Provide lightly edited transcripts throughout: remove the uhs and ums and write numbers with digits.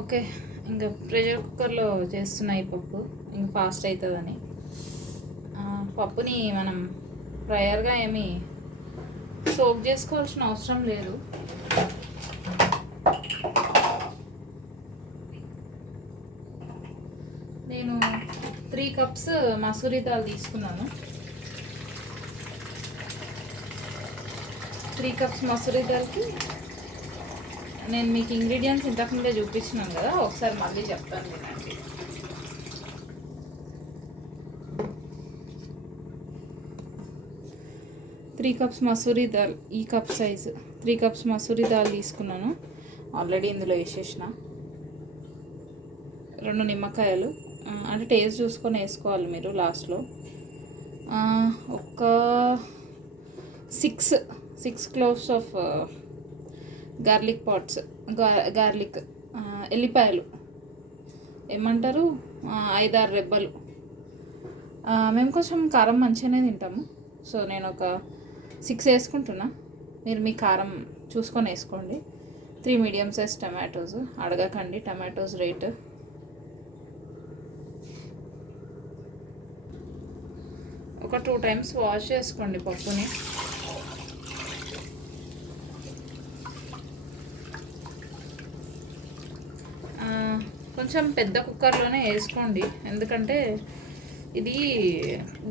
Okay. ఇంకా pressure కుక్కర్‌లో చేస్తున్నా ఈ పప్పు. ఇంక ఫాస్ట్ అయితదని. పప్పుని మనం ప్రయర్‌గా ఏమి సోక్ చేసుకోవాల్సిన అవసరం లేదు. నేను 3 కప్స్ మసూరి దాల్ తీసుకున్నాను. 3 కప్స్ మసూరి దాల్‌కి నేను మీకు ఇంగ్రీడియంట్స్ ఇంతకుముందే చూపించినాను కదా, ఒకసారి మళ్ళీ చెప్తాను వినండి. త్రీ కప్స్ మసూరి దాల్, ఈ కప్ సైజు 3 కప్స్ మసూరి దాల్ తీసుకున్నాను. ఆల్రెడీ ఇందులో వేసేసిన 2 నిమ్మకాయలు, అంటే టేస్ట్ చూసుకొని వేసుకోవాలి మీరు లాస్ట్లో. ఒక 6 క్లోవ్స్ ఆఫ్ గార్లిక్ పాట్స్, గార్లిక్, ఎల్లిపాయలు ఏమంటారు, 5-6 రెబ్బలు. మేము కొంచెం కారం మంచిగానే తింటాము, సో నేను ఒక 6 వేసుకుంటున్నా. మీరు మీ కారం చూసుకొని వేసుకోండి. 3 మీడియం సైజ్ టమాటోస్, అడగకండి టమాటోస్ రేటు. ఒక 2 టైమ్స్ వాష్ చేసుకోండి పప్పుని. కొంచెం పెద్ద కుక్కర్లోనే వేసుకోండి, ఎందుకంటే ఇది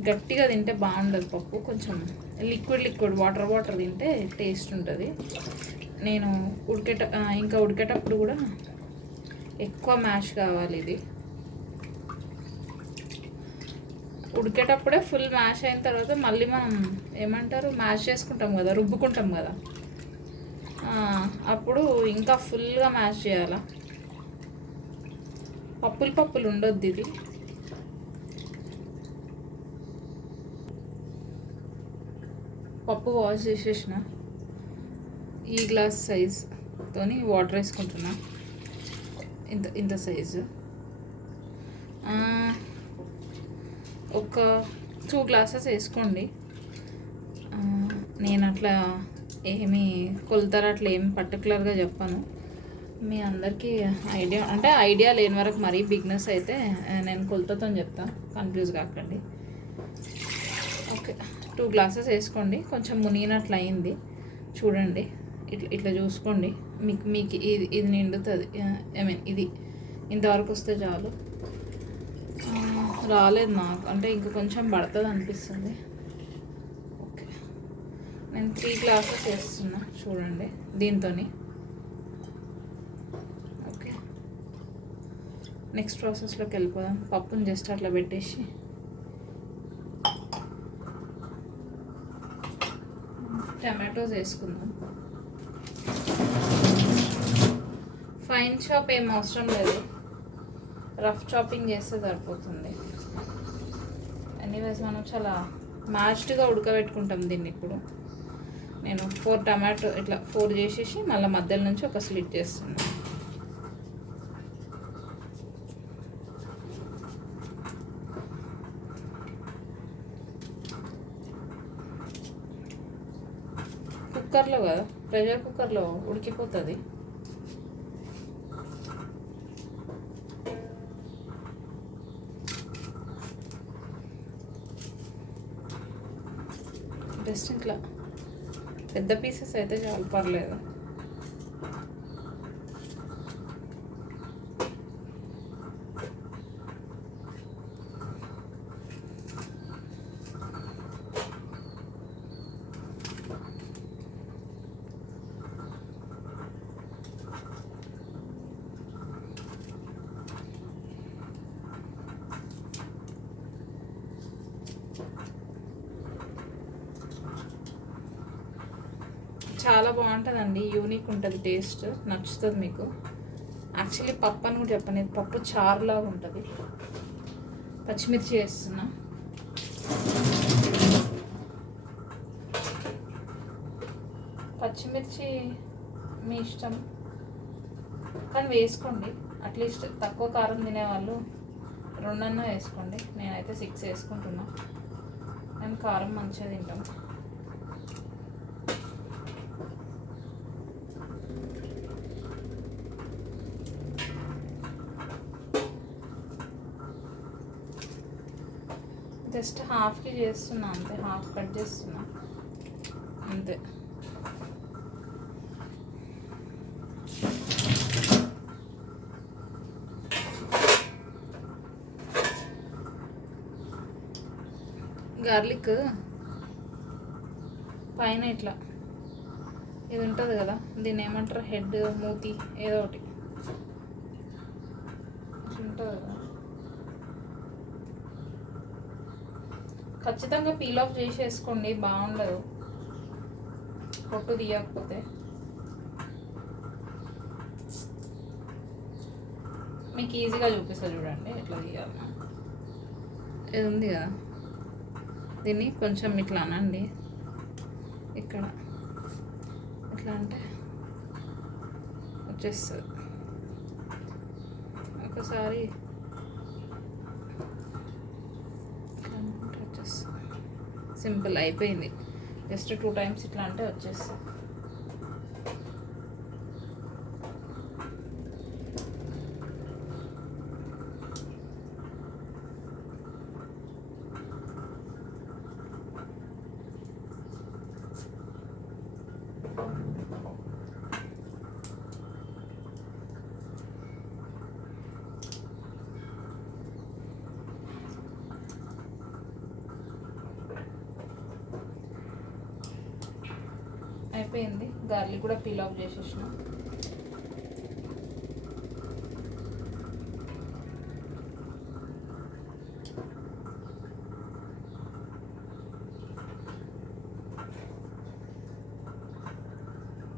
గట్టిగా తింటే బాగుండదు పప్పు. కొంచెం లిక్విడ్ వాటర్ తింటే టేస్ట్ ఉంటుంది. నేను ఇంకా ఉడికేటప్పుడు కూడా ఎక్కువ మ్యాష్ కావాలి. ఇది ఉడికేటప్పుడే ఫుల్ మ్యాష్ అయిన తర్వాత మళ్ళీ మనం ఏమంటారు మ్యాష్ చేసుకుంటాం కదా, రుబ్బుకుంటాం కదా, అప్పుడు ఇంకా ఫుల్గా మ్యాష్ చేయాలి. పప్పులు ఉండొద్దు ఇది. పప్పు వాష్ చేసేసిన, ఈ గ్లాస్ సైజ్తోని వాటర్ వేసుకుంటున్నా, ఇంత సైజు. ఒక 2 గ్లాసెస్ వేసుకోండి. నేను అట్లా ఏమి కొలుతారు అట్లా ఏమి పర్టికులర్గా చెప్పాను, మీ అందరికీ ఐడియా లేని వరకు మరీ బిగ్నెస్ అయితే నేను కొలతతో చెప్తాను, కన్ఫ్యూజ్ కాకండి. ఓకే, 2 గ్లాసెస్ వేసుకోండి. కొంచెం మునిగినట్లు అయింది చూడండి, ఇట్లా చూసుకోండి. మీకు ఇది నిండుతుంది. ఇది ఇంతవరకు వస్తే చాలు. రాలేదు నాకు, అంటే ఇంకా కొంచెం పడుతుంది అనిపిస్తుంది. ఓకే, నేను 3 గ్లాసెస్ వేస్తున్నా చూడండి దీంతో. ఓకే, నెక్స్ట్ ప్రాసెస్లోకి వెళ్ళిపోదాం. పప్పుని జస్ట్ అట్లా పెట్టేసి టమాటోస్ వేసుకుందాం. ఫైన్ చాప్ ఏం అవసరం లేదు, రఫ్ చాపింగ్ చేస్తే సరిపోతుంది. ఎనీవేస్ మనం చాలా మ్యాష్డ్గా ఉడకబెట్టుకుంటాం దీన్ని. ఇప్పుడు నేను 4 టమాటో ఇట్లా 4 చేసేసి మళ్ళీ మధ్యలో నుంచి ఒక స్లిట్ చేస్తున్నాను. కుక్కర్లో కదా, ప్రెషర్ కుక్కర్లో ఉడికిపోతుంది. జస్ట్ ఇట్లా పెద్ద పీసెస్ అయితే చాలా పర్లేదు. చాలా బాగుంటుందండి, యూనిక్ ఉంటుంది, టేస్ట్ నచ్చుతుంది మీకు. యాక్చువల్లీ పప్పు అని కూడా చెప్పండి, పప్పు చారులాగా ఉంటుంది. పచ్చిమిర్చి వేస్తున్నా. పచ్చిమిర్చి మీ ఇష్టం, కానీ వేసుకోండి. అట్లీస్ట్ తక్కువ కారం తినేవాళ్ళు 2 వేసుకోండి. నేనైతే 6 వేసుకుంటున్నా, మేము కారం మంచిగా తింటాం. జస్ట్ హాఫ్కి చేస్తున్నా అంతే, హాఫ్ కట్ చేస్తున్నా అంతే. గార్లిక్ పైన ఇట్లా ఇది ఉంటుంది కదా, దీన్ని ఏమంటారు, హెడ్, మూతి, ఏదో ఒకటి ఉంటుంది కదా, ఖచ్చితంగా పీల్ ఆఫ్ చేసి వేసుకోండి, బాగుండదు పొట్టు తీయకపోతే. మీకు ఈజీగా చూపిస్తా చూడండి ఎట్లా తీయాలి. ఇది ఉంది కదా, దీన్ని కొంచెం ఇట్లా అనండి, ఇక్కడ ఎట్లా అంటే వచ్చేస్తుంది. ఒకసారి వచ్చేస్తుంది, సింపుల్ అయిపోయింది. జస్ట్ 2 times ఇట్లా అంటే వచ్చేస్తుంది. అయిపోయింది. గార్లిక్ కూడా పీల్ ఆఫ్ చేసేసిన.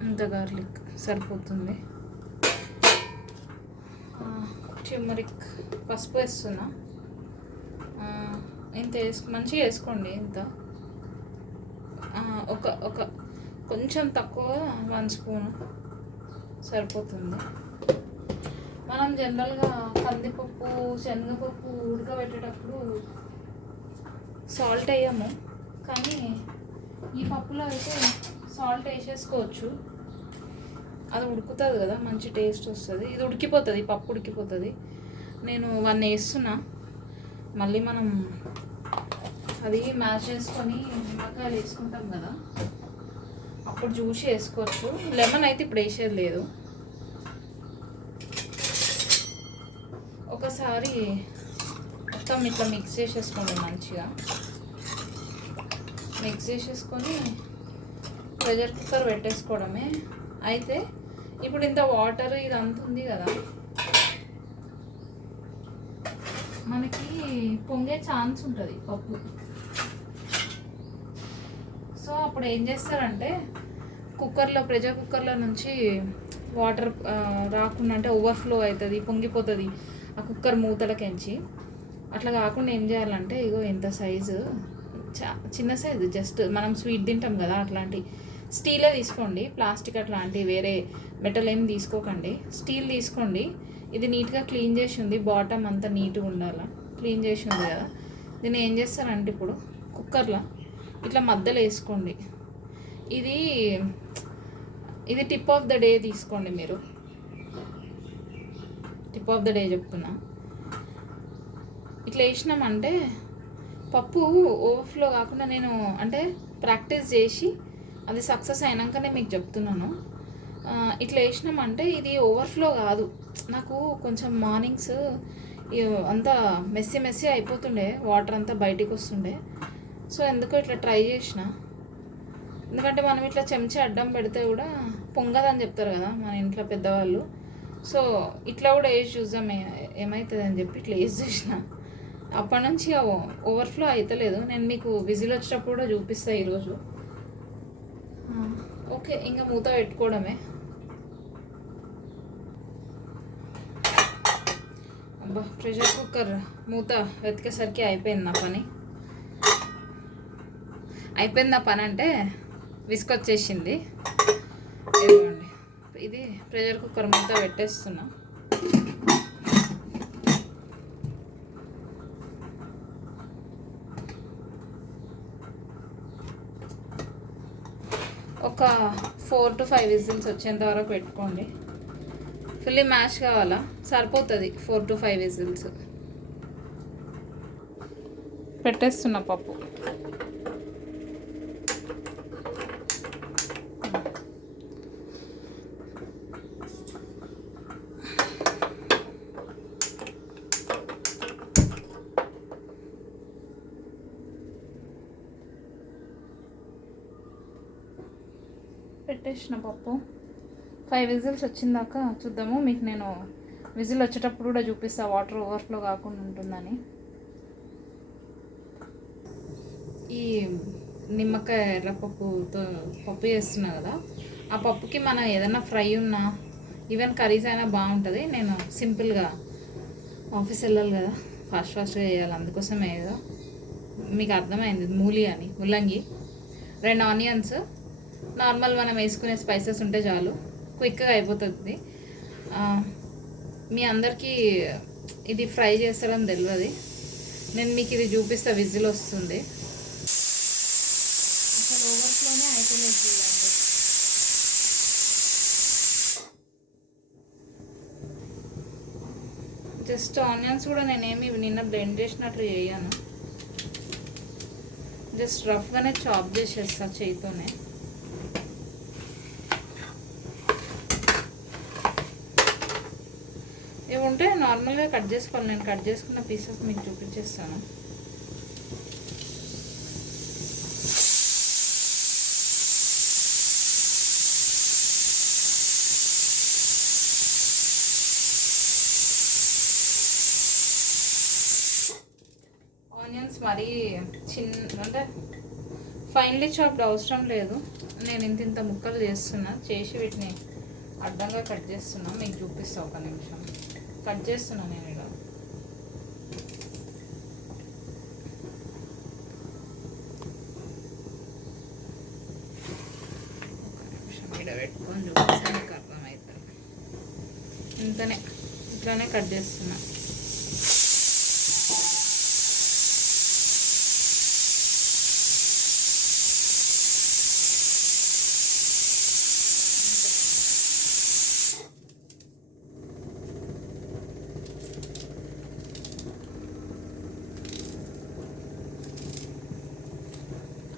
ఇంత గార్లిక్ సరిపోతుంది. టర్మరిక్, పసుపు వేస్తున్నా. ఇంత మంచిగా వేసుకోండి. ఇంత ఒక కొంచెం తక్కువ 1 స్పూన్ సరిపోతుంది. మనం జనరల్గా కందిపప్పు, శనగపప్పు ఉడకబెట్టేటప్పుడు సాల్ట్ వేయము, కానీ ఈ పప్పులో అయితే సాల్ట్ వేసేసుకోవచ్చు. అది ఉడుకుతుంది కదా, మంచి టేస్ట్ వస్తుంది. ఇది ఉడికిపోతుంది, పప్పు ఉడికిపోతుంది. నేను 1 వేస్తున్నా. మళ్ళీ మనం అది మ్యాష్ చేసుకొని నిమ్మకాయలు వేసుకుంటాం కదా, అప్పుడు జ్యూస్ వేసుకోవచ్చు. లెమన్ అయితే ఇప్పుడు వేసేది లేదు. ఒకసారి మొత్తం ఇట్లా మిక్స్ చేసేసుకోండి, మంచిగా మిక్స్ చేసేసుకొని ప్రెషర్ కుక్కర్ పెట్టేసుకోవడమే. అయితే ఇప్పుడు ఇంత వాటర్ ఇదంతా ఉంది కదా, మనకి పొంగే ఛాన్స్ ఉంటుంది పప్పు. సో అప్పుడు ఏం చేస్తారంటే కుక్కర్లో, ప్రెషర్ కుక్కర్లో నుంచి వాటర్ రాకుండా, అంటే ఓవర్ఫ్లో అవుతుంది, పొంగిపోతుంది ఆ కుక్కర్ మూతలకించి. అట్లా కాకుండా ఏం చేయాలంటే, ఇగో ఇంత సైజు, చిన్న సైజు, జస్ట్ మనం స్వీట్ తింటాం కదా అట్లాంటి స్టీలే తీసుకోండి. ప్లాస్టిక్ అట్లాంటి వేరే మెటల్ ఏం తీసుకోకండి, స్టీల్ తీసుకోండి. ఇది నీట్గా క్లీన్ చేసి ఉంది, బాటమ్ అంతా నీట్గా ఉండాలి, క్లీన్ చేసి ఉంది కదా. దీన్ని ఏం చేస్తారంటే ఇప్పుడు కుక్కర్లో ఇట్లా మధ్యలో వేసుకోండి. ఇది టిప్ ఆఫ్ ద డే తీసుకోండి మీరు, టిప్ ఆఫ్ ద డే చెప్తున్నా. ఇట్లా వేసినామంటే పప్పు ఓవర్ఫ్లో కాకుండా, నేను అంటే ప్రాక్టీస్ చేసి అది సక్సెస్ అయినాకనే మీకు చెప్తున్నాను. ఇట్లా వేసినామంటే ఇది ఓవర్ఫ్లో కాదు. నాకు కొంచెం మార్నింగ్స్ అంతా మెస్సీ అయిపోతుండే, వాటర్ అంతా బయటికి వస్తుండే. సో ఎందుకో ఇట్లా ట్రై చేసిన. ఎందుకంటే మనం ఇట్లా చెంచా అడ్డం పెడితే కూడా పొంగదని చెప్తారు కదా మన ఇంట్లో పెద్దవాళ్ళు. సో ఇట్లా కూడా వేసి చూద్దాం ఏమవుతుంది అని చెప్పి ఇట్లా వేసి చూసిన. అప్పటి నుంచి ఓవర్ఫ్లో అవుతలేదు. నేను మీకు విజిల్ వచ్చేటప్పుడు కూడా చూపిస్తాను ఈరోజు. ఓకే, ఇంకా మూత పెట్టుకోవడమే. అబ్బా, ప్రెషర్ కుక్కర్ మూత వెతికేసరికి అయిపోయింది నా పని. అంటే విసుకొచ్చేసింది. ఇదిగోండి, ఇది ప్రెషర్ కుక్కర్ మూత పెట్టేస్తున్నా. ఒక 4 to 5 విజిల్స్ వచ్చేంత వరకు పెట్టుకోండి. ఫుల్లీ మ్యాష్ కావాలా, సరిపోతుంది 4 to 5 విజిల్స్. పెట్టేస్తున్నా పప్పు. పెట్టేసిన పప్పు 5 విజిల్స్ వచ్చిందాక చూద్దాము. మీకు నేను విజిల్ వచ్చేటప్పుడు కూడా చూపిస్తా, వాటర్ ఓవర్ఫ్లో కాకుండా ఉంటుందని. ఈ నిమ్మకాయ ఎర్రపప్పుతో పప్పు చేస్తున్నా కదా, ఆ పప్పుకి మనం ఏదైనా ఫ్రై ఉన్నా ఈవెన్ కర్రీస్ అయినా బాగుంటుంది. నేను సింపుల్గా ఆఫీస్ వెళ్ళాలి కదా, ఫాస్ట్గా చేయాలి, అందుకోసమే ఏదో మీకు అర్థమైంది. ముల్లంగి 2 ఆనియన్స్, నార్మల్ మనం వేసుకునే స్పైసెస్ ఉంటే చాలు, క్విక్గా అయిపోతుంది. మీ అందరికీ ఇది ఫ్రై చేస్తారని తెలియదు, నేను మీకు ఇది చూపిస్తా. విజిల్ వస్తుంది, అసలు ఓవర్ఫ్లోనే అయిపోయింది చూడండి. జస్ట్ ఆనియన్స్ కూడా నేనేమి నిన్న బ్లెండ్ చేసినట్లు చేయను, జస్ట్ రఫ్గానే చాప్ చేసేస్తా చేయితోనే. ఇవి ఉంటే నార్మల్గా కట్ చేసుకోవాలి, నేను కట్ చేసుకున్న పీసెస్ మీకు చూపించేస్తాను. ఆనియన్స్ మరీ అంటే ఫైన్లీ చాప్డ్ అవసరం లేదు, నేను ఇంత ముక్కలు చేసి వీటిని అడ్డంగా కట్ చేస్తున్నా, మీకు చూపిస్తా. ఒక నిమిషం కట్ చేస్తున్నా నేను ఇలా. ఇక్కడ పెట్టుకొని చూపిస్తే మీకు అర్థమవుతుంది. ఇట్లానే కట్ చేస్తున్నా.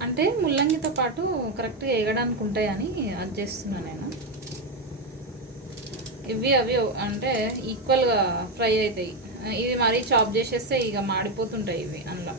అంటే ముల్లంగితో పాటు కరెక్ట్గా వేయడానికి ఉంటాయని అది చేస్తున్నాను నేను. అవి అంటే ఈక్వల్గా ఫ్రై అవుతాయి. ఇది మరీ చాప్ చేసేస్తే ఇక మాడిపోతుంటాయి ఇవి అందులో.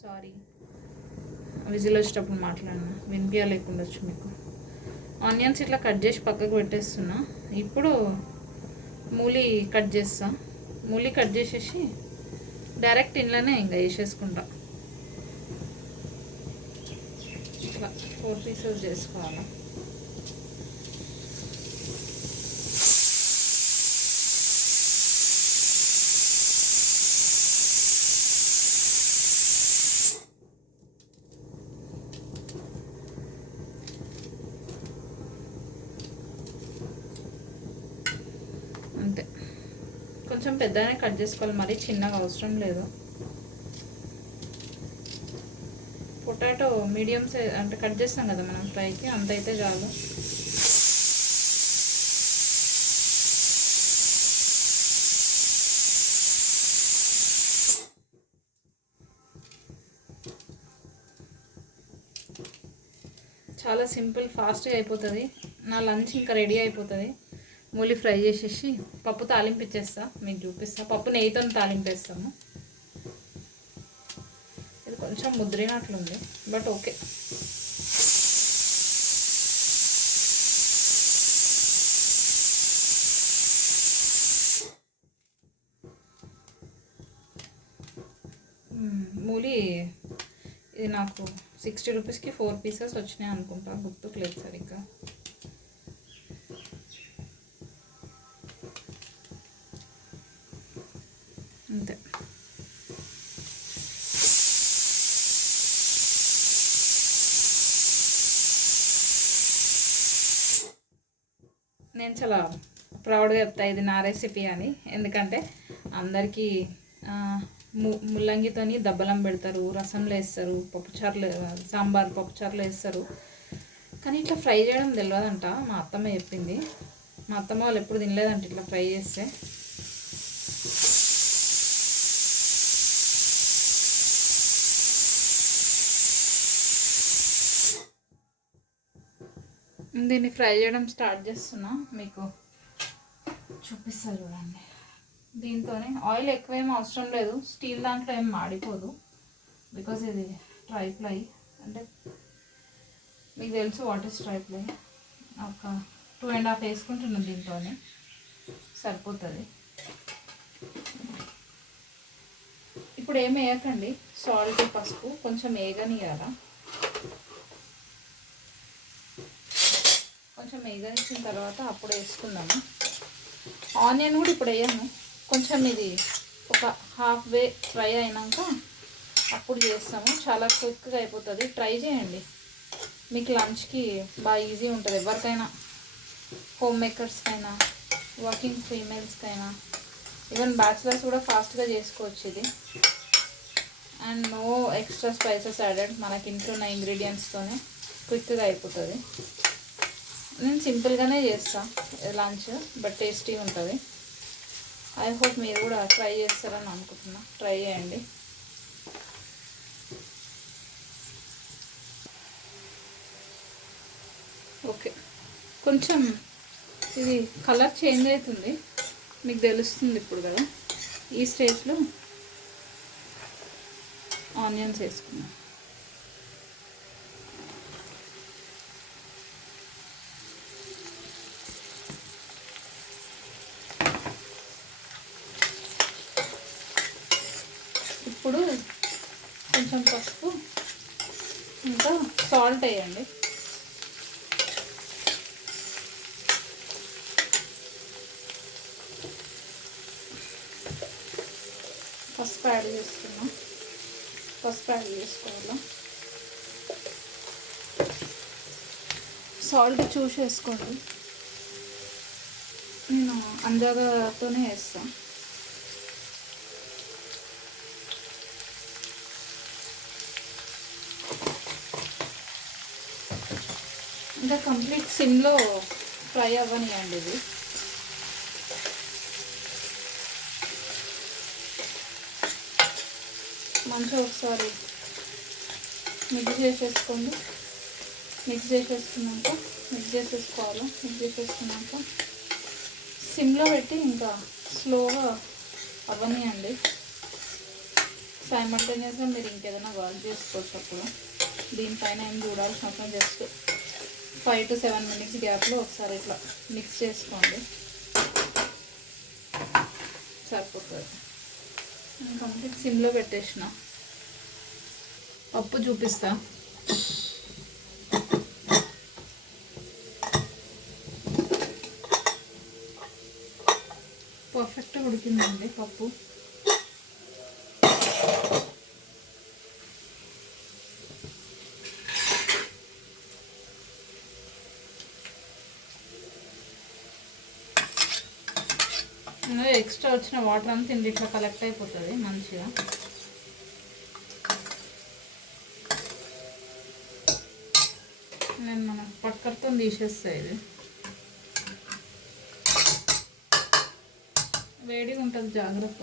సారీ, విజిల్ వచ్చేటప్పుడు మాట్లాడినా వినిపించలేకుండొచ్చు మీకు. ఆనియన్స్ ఇట్లా కట్ చేసి పక్కకు పెట్టేస్తున్నా. ఇప్పుడు మూలి కట్ చేస్తా. మూలి కట్ చేసేసి డైరెక్ట్ ఇంట్లోనే ఇంకా వేసేసుకుంటా. ఇట్లా 4 పీసెస్ చేసుకోవాలా. అంతే, కొంచెం పెద్దగానే కట్ చేసుకోవాలి, మరీ చిన్నగా అవసరం లేదు. పొటాటో మీడియం సైజ్ అంటే కట్ చేస్తాం కదా మనం ఫ్రైకి, అంత అయితే చాలు. చాలా సింపుల్, ఫాస్ట్గా అయిపోతుంది. నా లంచ్ ఇంకా రెడీ అయిపోతుంది. మూలి ఫ్రై చేసేసి పప్పు తాలింపు ఇచ్చేస్తా, మీకు చూపిస్తా. పప్పు నెయ్యితో తాలింపేస్తాము. ఇది కొంచెం ముద్రినట్లుంది, బట్ ఓకే. ఇది నాకు 60 రూపీస్కి 4 పీసెస్ వచ్చినాయి అనుకుంటా, గుర్తుకులేదు సరిగ్గా. అంతే. నేను చాలా ప్రౌడ్గా చెప్తా ఇది నా రెసిపీ అని, ఎందుకంటే అందరికీ ముల్లంగితోని దబ్బలం పెడతారు, రసంలో వేస్తారు, పప్పుచారులు సాంబార్ పప్పుచారులు వేస్తారు, కానీ ఇట్లా ఫ్రై చేయడం తెలియదంట. మా అత్తమ్మ చెప్పింది. మా అత్తమ్మ వాళ్ళు ఎప్పుడు తినలేదంట ఇట్లా ఫ్రై చేస్తే. దీన్ని ఫ్రై చేయడం స్టార్ట్ చేస్తున్నా, మీకు చూపిస్తారు చూడండి. దీంతోనే ఆయిల్ ఎక్కువ ఏం అవసరం లేదు, స్టీల్ దాంట్లో ఏం మాడిపోదు, బికాజ్ ఇది ట్రైప్లై. అంటే మీకు తెలుసు వాట్ ఇస్ ట్రైప్లై. ఒక 2.5 వేసుకుంటున్నాను, దీంతోనే సరిపోతుంది. ఇప్పుడు ఏం వేయకండి, సాల్ట్ పసుపు కొంచెం వేగనియాల. కొంచెం వేగనిచ్చిన తర్వాత అప్పుడు వేసుకుందాము. ఆనియన్ కూడా ఇప్పుడు వేయను, కొంచెం ఇది ఒక హాఫ్ వే ఫ్రై అయినాక అప్పుడు చేస్తాము. చాలా క్విక్గా అయిపోతుంది, ట్రై చేయండి. మీకు లంచ్కి బాగా ఈజీ ఉంటుంది. ఎవరికైనా, హోమ్ మేకర్స్కైనా, వర్కింగ్ ఫీమేల్స్కైనా, ఈవెన్ బ్యాచిలర్స్ కూడా ఫాస్ట్గా చేసుకోవచ్చు ఇది. And no extra spices added, మనకి ఇంట్లో ఉన్న ఇంగ్రీడియంట్స్తోనే క్విక్గా అయిపోతుంది. నేను సింపుల్గానే చేస్తాను లంచ్, బట్ టేస్టీ ఉంటుంది. ఐ హోప్ మీరు కూడా ట్రై చేస్తారని అనుకుంటున్నా. ట్రై చేయండి. ఓకే, కొంచెం ఇది కలర్ చేంజ్ అవుతుంది, మీకు తెలుస్తుంది ఇప్పుడు కదా. ఈ స్టేజ్లో ఆనియన్స్ వేసుకున్నాం. ఇప్పుడు కొంచెం పసుపు ఇంకా సాల్ట్ వేయండి. పసుపు యాడ్ చేసుకున్నాం. పసుపు యాడ్ చేసుకోవాలా, సాల్ట్ చూసి వేసుకోండి. నేను అందాజతోనే వేస్తాను. ఇంకా కంప్లీట్ సిమ్లో ఫ్రై అవ్వనియండి. ఇది మంచిగా ఒకసారి మిక్స్ చేసేసుకోండి. మిక్స్ చేసేసుకున్నాక మిక్స్ చేసేసుకున్నాక సిమ్లో పెట్టి ఇంకా స్లోగా అవ్వనియండి. సైమల్టేనియస్గా మీరు ఇంకేదైనా వర్క్ చేసుకోవచ్చు. అప్పుడు దీనిపైన ఏం చూడాల్సిన అవసరం, జస్ట్ 5 to 7 minutes గ్యాప్లో ఒకసారి ఇట్లా మిక్స్ చేసుకోండి, సరిపోతుంది. కంప్లీట్ సిమ్లో పెట్టేసిన. పప్పు చూపిస్తా. పర్ఫెక్ట్గా ఉడికిందండి పప్పు. ఎక్స్ట్రా వచ్చిన వాటర్ అంతా ఇట్లా కలెక్ట్ అయిపోతుంది మంచిగా. నేను మన పక్కతో తీసేస్తా. ఇది వేడిగా ఉంటుంది, జాగ్రత్త.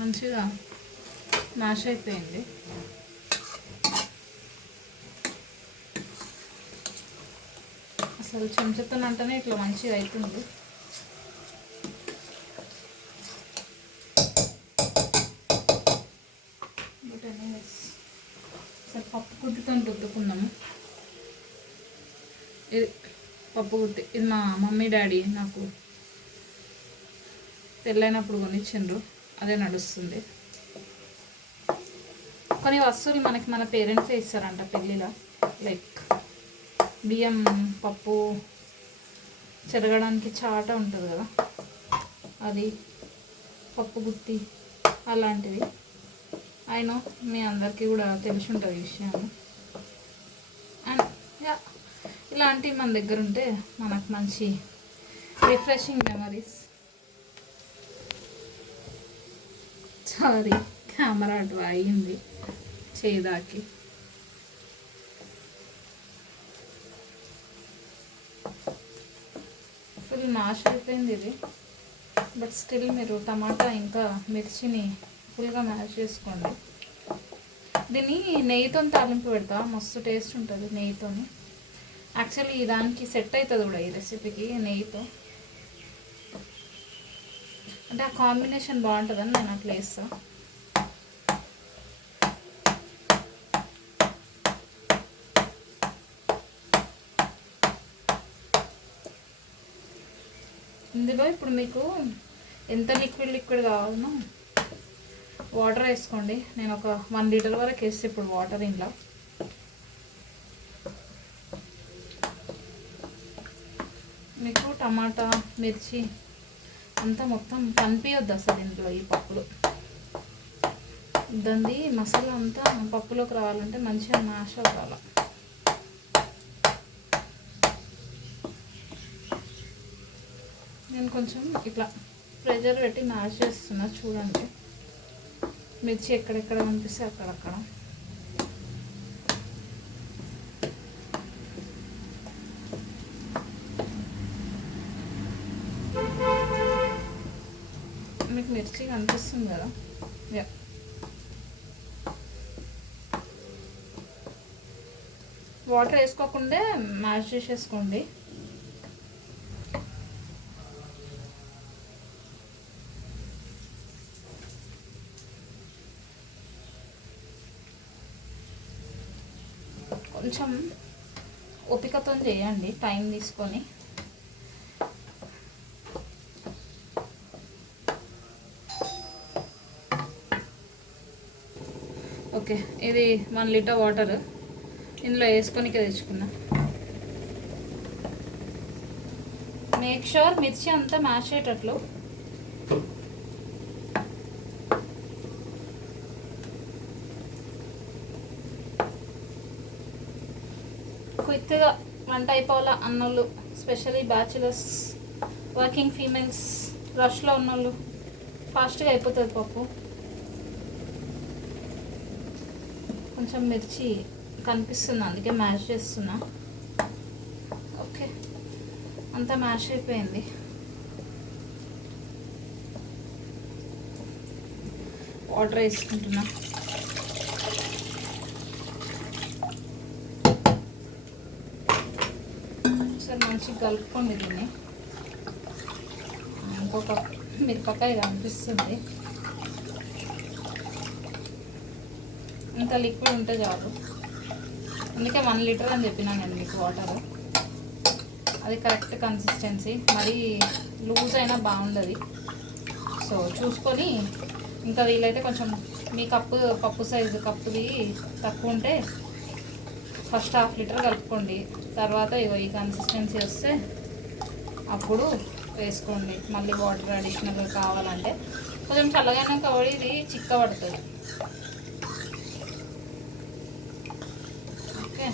మంచిగా మ్యాష్ అయిపోయింది. అసలు చెంచాతో అంటేనే ఇట్లా మంచిగా అవుతుంది. సరే పప్పు గుడ్డుతో రుద్దుకుందాము. ఇది పప్పు గుత్తి. ఇది మా మమ్మీ డాడీ నాకు పెళ్ళైనప్పుడు కొనిచ్చిండ్రు, అదే నడుస్తుంది. కొన్ని వస్తువులు మనకి మన పేరెంట్సే ఇస్తారంట పెళ్ళిలో. లైక్ బియ్యం పప్పు చెరగడానికి చాట ఉంటుంది కదా, అది పప్పు గుత్తి అలాంటివి. అయినో మీ అందరికీ కూడా తెలిసి ఉంటుంది ఈ విషయాలు. అండ్ ఇలాంటివి మన దగ్గర ఉంటే మనకు మంచి రిఫ్రెషింగ్ మెమరీస్. సారీ, కెమెరా అటు అయ్యింది చేదాకి. ఫుల్ మ్యాష్ అయిపోయింది ఇది. బట్ స్టిల్ మీరు టమాటా ఇంకా మిర్చిని ఫుల్గా మ్యాష్ చేసుకోండి. దీన్ని నెయ్యితో తాలింపు పెడతా, మస్తు టేస్ట్ ఉంటుంది నెయ్యితో. యాక్చువల్లీ దానికి సెట్ అవుతుంది కూడా ఈ రెసిపీకి నెయ్యితో. అంటే ఆ కాంబినేషన్ బాగుంటుందని నేను అట్లా వేస్తాను. ఇందులో ఇప్పుడు మీకు ఎంత లిక్విడ్ కావాలనో వాటర్ వేసుకోండి. నేను ఒక 1 లీటర్ వరకు వేస్తే ఇప్పుడు వాటర్ ఇంట్లో. మీకు టమాటా మిర్చి అంతా మొత్తం కనిపించద్దు అసలు ఇందులో. ఈ పప్పులు దాన్ని మసాలా అంతా పప్పులోకి రావాలంటే మంచిగా మ్యాష్ అవ్వాలి. నేను కొంచెం ఇట్లా ప్రెషర్ పెట్టి మ్యాష్ చేస్తున్నా, చూడండి. మిర్చి ఎక్కడెక్కడ కనిపిస్తే అక్కడక్కడ. మీకు మిర్చి కనిపిస్తుంది కదా, వాటర్ వేసుకోకుండా మ్యాష్ చేసేసుకోండి. కొంచెం ఓపికతో చేయండి, టైం తీసుకొని. ఓకే, ఇది 1 లీటర్ వాటర్ ఇందులో వేసుకొని తెచ్చుకున్నా. మేక్ షూర్ మిర్చి అంతా మ్యాష్ అయ్యేటట్లు. క్విక్గా వంట అయిపోవాలా అన్నోళ్ళు, స్పెషల్లీ బ్యాచులర్స్, వర్కింగ్ ఫీమేల్స్, రష్లో ఉన్నోళ్ళు, ఫాస్ట్గా అయిపోతుంది పప్పు. కొంచెం మిర్చి కనిపిస్తుంది అందుకే మ్యాష్ చేస్తున్నా. ఓకే, అంతా మ్యాష్ అయిపోయింది. వాటర్ వేసుకుంటున్నా. ఒకసారి మంచిగా కలుపుకోండి దీన్ని. ఇంకొక మిరపకాయ కనిపిస్తుంది. ఇంత లిక్విడ్ ఉంటే చాలు, అందుకే 1 లీటర్ అని చెప్పినా నేను మీకు వాటర్. అది కరెక్ట్ కన్సిస్టెన్సీ, మరీ లూజ్ అయినా బాగుండదు. సో చూసుకొని, ఇంకా వీలైతే కొంచెం మీ పప్పు సైజు కప్పుది తక్కువ ఉంటే ఫస్ట్ 1/2 లీటర్ కలుపుకోండి. తర్వాత ఈ కన్సిస్టెన్సీ వస్తే అప్పుడు వేసుకోండి. మళ్ళీ వాటర్ అడిషనల్గా కావాలంటే కొంచెం చల్లగానే కాబట్టి ఇది చిక్క పడుతుంది. ఓకే,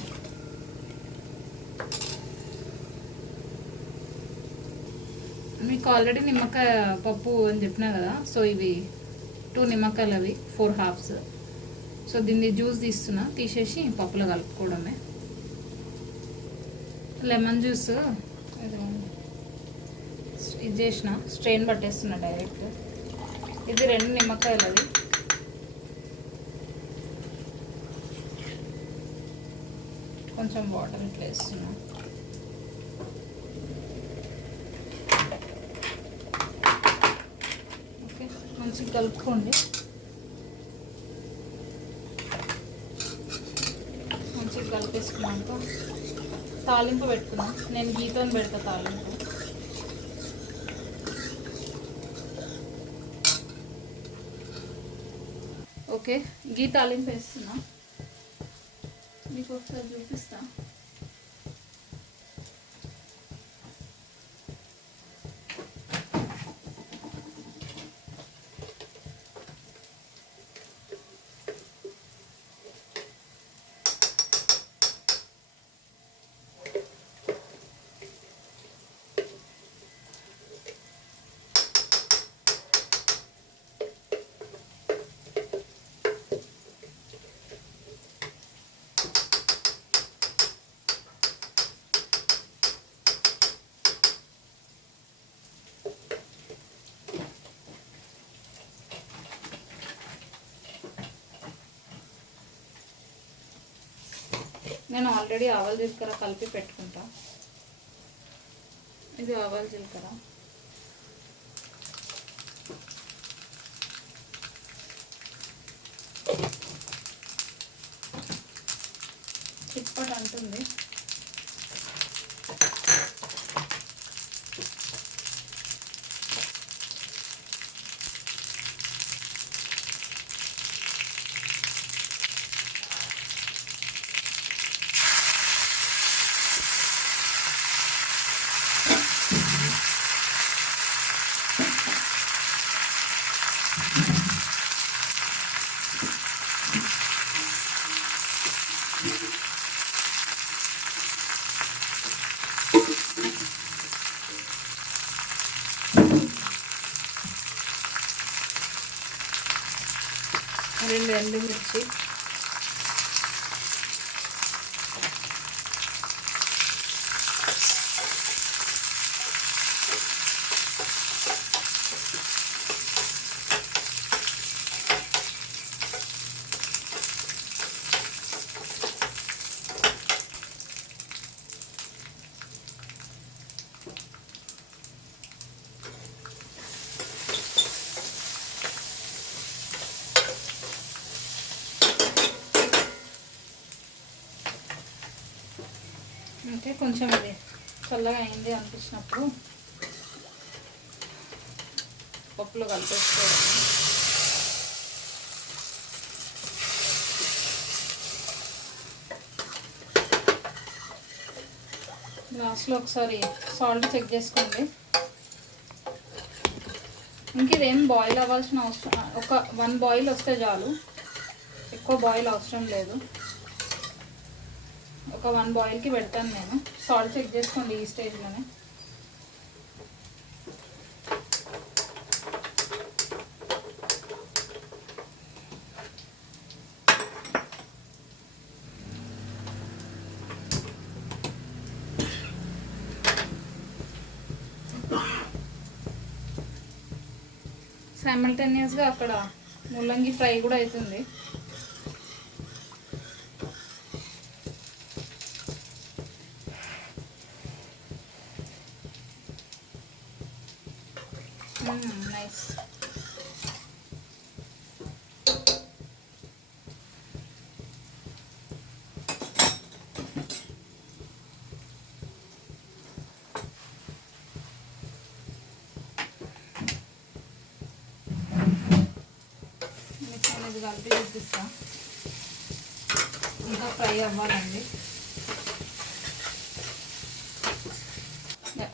మీకు ఆల్రెడీ నిమ్మకాయ పప్పు అని చెప్పినా కదా. సో ఇవి 2 నిమ్మకాయలు, అవి 4 హాఫ్స్. సో దీన్ని జ్యూస్ తీసేసి పప్పులో కలుపుకోవడమే. లెమన్ జ్యూస్ ఇది చేసిన, స్ట్రెయిన్ పట్టేస్తున్నా డైరెక్ట్. ఇది 2 నిమ్మకాయలు, అది కొంచెం వాటర్ ఇట్లా వేస్తున్నా. ఓకే, మంచిగా కలుపుకోండి. మంచిగా కలిపేసుకున్నాక తాలింపు పెట్టుకున్నాం. నేను గీతో పెడతా తాలింపు. ఓకే, గీ తాలింపు వేస్తున్నా. మీకు ఒకసారి చూపిస్తా. నేను ఆల్రెడీ ఆవాల జీలకర్ర కలిపి పెట్టుకుంటా. ఇది ఆవాల జీలకర్ర. చిప్పటి అంటుంది. రెండు ఎండుమిర్చి, అంటే కొంచెం ఇది చల్లగా అయింది అనిపించినప్పుడు పప్పులో కలిపేసుకోవడం. లాస్ట్లో ఒకసారి సాల్ట్ చెక్ చేసుకోండి. ఇంక ఇదేం బాయిల్ అవ్వాల్సిన అవసరం, ఒక 1 బాయిల్ వస్తే చాలు, ఎక్కువ బాయిల్ అవసరం లేదు. ఒక 1 బాయిల్కి పెడతాను నేను. సాల్ట్ చెక్ చేసుకోండి ఈ స్టేజ్లోనే. సైమల్టేనియస్గా అక్కడ ముల్లంగి ఫ్రై కూడా అవుతుంది. నైస్. ఇది కలిపి చూపిస్తా. ఇంకా ఫ్రై అవ్వాలండి.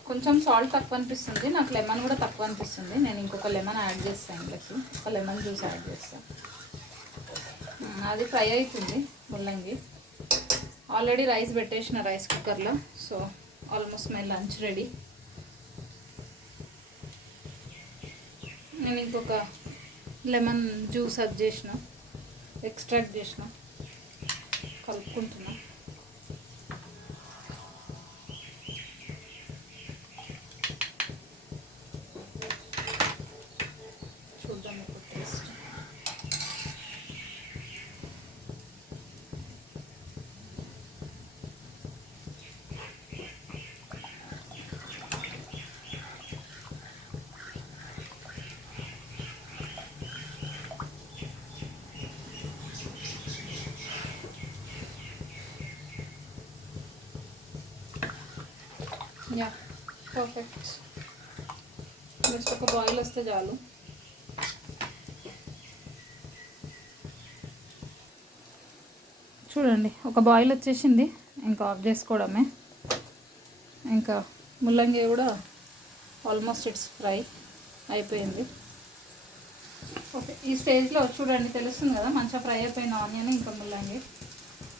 కొంచెం సాల్ట్ తక్కువ అనిపిస్తుంది నాకు, లెమన్ కూడా తక్కువ అనిపిస్తుంది. నేను ఇంకొక లెమన్ యాడ్ చేస్తాను, ఇంట్లోకి ఒక లెమన్ జ్యూస్ యాడ్ చేస్తాను. అది ఫ్రై అవుతుంది ముల్లంగి. ఆల్రెడీ రైస్ పెట్టేసిన రైస్ కుక్కర్లో. So almost my lunch ready. నేను ఇంకొక లెమన్ జ్యూస్ అది చేసిన, ఎక్స్ట్రాక్ట్ చేసిన, కలుపుకుంటున్నా. చూద్దాం ఇప్పుడు టేస్ట్. Yeah perfect. జస్ట్ ఒక బాయిల్ వస్తే చాలు. చూడండి ఒక బాయిల్ వచ్చేసింది, ఇంకా ఆఫ్ చేసుకోవడమే. ఇంకా ముల్లంగి కూడా ఆల్మోస్ట్ ఇట్స్ ఫ్రై అయిపోయింది. ఓకే, ఈ స్టేజ్లో చూడండి తెలుస్తుంది కదా మంచిగా ఫ్రై అయిపోయిన ఆనియన్ ఇంకా ముల్లంగి.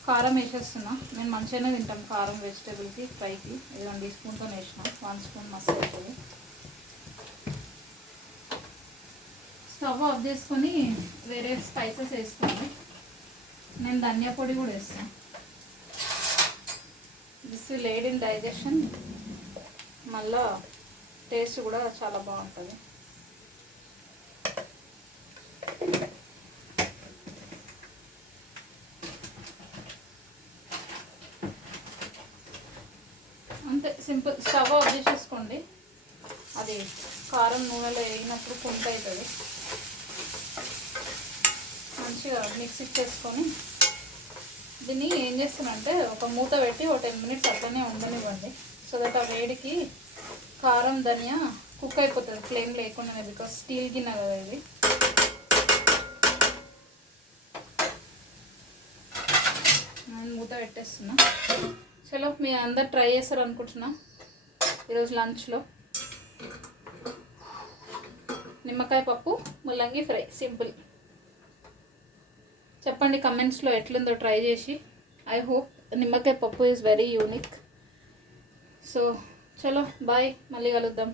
కారం వేసేస్తున్నా. నేను మంచిగానే తింటాను కారం వెజిటేబుల్కి ఫ్రైకి. ఇదండి స్పూన్తో వేసిన, 1 స్పూన్ మస్తు అవుతుంది. స్టవ్ ఆఫ్ చేసుకొని వేరే స్పైసెస్ వేసుకోండి. నేను ధనియా పొడి కూడా వేస్తాను. This will aid in digestion, మళ్ళా టేస్ట్ కూడా చాలా బాగుంటుంది. అంతే సింపుల్. స్టవ్ ఆఫ్ చేసేసుకోండి. అది కారం నూనెలో వేగినప్పుడు కుంట అవుతుంది. మంచిగా మిక్స్ చేసుకొని దీన్ని ఏం చేస్తానంటే ఒక మూత పెట్టి ఒక 10 మినిట్స్ అట్లనే ఉండనివ్వండి. సో దట్ ఆ వేడికి కారం ధనియా కుక్ అయిపోతుంది ఫ్లేమ్ లేకుండానే, బికాస్ స్టీల్ గిన్నె కదా ఇది. నేను మూత పెట్టేస్తున్నా. చలో, మీరు అందరు ట్రై చేస్తారు అనుకుంటున్నా ఈరోజు లంచ్లో. నిమ్మకాయ పప్పు ముల్లంగి ఫ్రై సింపుల్. చెప్పండి కమెంట్స్లో ఎట్లుందో ట్రై చేసి. ఐ హోప్ నిమ్మకాయ పప్పు ఈజ్ వెరీ యూనిక్. సో చలో బాయ్, మళ్ళీ కలుద్దాం.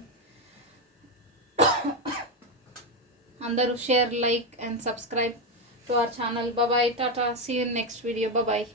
అందరూ share, like and subscribe to our channel. Bye, tata, see you next video. Bye.